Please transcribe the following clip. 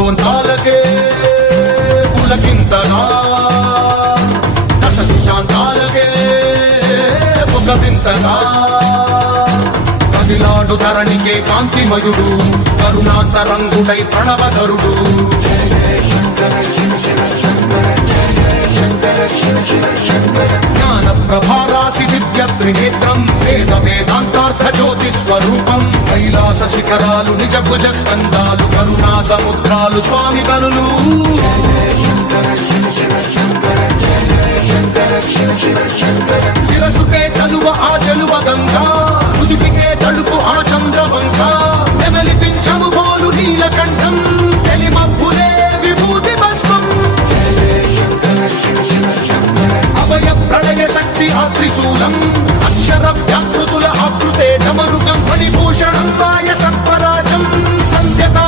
పూర్వోంతాలకే పులకింతగా దశ దిశాంతాలకే ఒక వింతగా కదిలాడు ధరణికే కాంతిమయుడు కరుణాంతరంగుడై ప్రణవధరుడు జ్ఞాన ప్రభారాసి దివ్య త్రినేత్రం వేద వేదాంతార్థ జ్యోతి స్వరూపం కైలాస శిఖరాలు నిజ భుజ స్కందాలు కరుణా సముద్రాలు స్వామి కనులు శిరసుకే చలువ ఆ చలువ గంగా ఉదిపికే తలుపు ఆ చంద్రవంగా